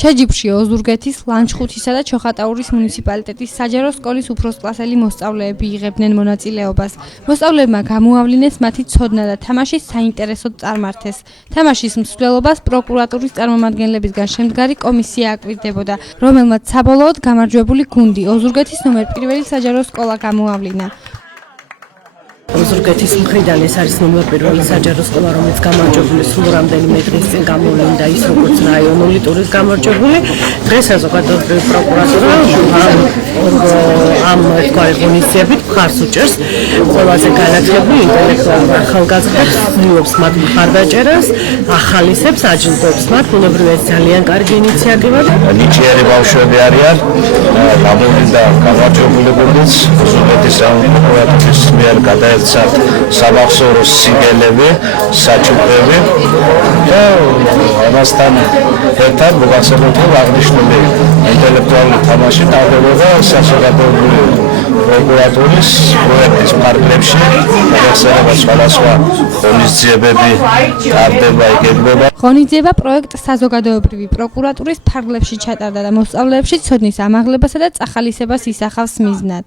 შეჯიბრში ოზურგეთის, ლანჩხუთისა და ჩოხატაურის მუნიციპალიტეტის საჯარო სკოლის უფროსკლასელი მოსწავლეები იღებდნენ მონაწილეობას. მოსწავლეებმა გამოავლინეს მათი ცოდნა და თამაში საინტერესოდ წარმართეს. თამაშის მსვლელობას პროკურატურის წარმომადგენლებისგან შემდგარი კომისია აკვირდებოდა, რომელმაც საბოლოოდ გამარჯვებული გუნდი ოზურგეთის ნომერ 1 საჯარო სკოლა გამოავლინა. ოზურგეთის მხრიდან ეს არის ნომერ 1 საჯარო სკოლა, რომელიც გამარჯვებული სულ რამდენიმე დღის წინ გამოვლინდა ის როგორც რაიონული ტურის გამარჯვებული. დღეს საზოგადოებრივი პროკურატურა ამ ღონისძიებით მხარს უჭერს ყველაზე განათლებულ ინტელექტუალურ ახალგაზრდებს, ცდილობს მათ მხარდაჭერას, ახალისებს, აჯილდოებს მათ. ბუნებრივია ძალიან კარგი ინიციატივა. ნიჭიერი ბავშვები არიან, გამოვლინდა გამარჯვებული გუნდიც, ოზურგეთის რაიონული პროკურატურის მიერ გადაეცათ საბავშვო სიგელები, საჩუქრები და ამასთან ერთად მოგახსენებთ, რომ აღნიშნული ინტელექტუალური თამაში ტარდებოდა საზოგადოებრივი პროკურატურის პროექტის ფარგლებში, მოგახსენება სხვადასხვა ღონისძიებები ტარდება, იგეგმება. ღონისძიება პროექტ საზოგადოებრივი პროკურატურის ფარგლებში ჩატარდა და მოსწავლეებში ცოდნის ამაღლებასა და წახალისებას ისახავს მიზნად.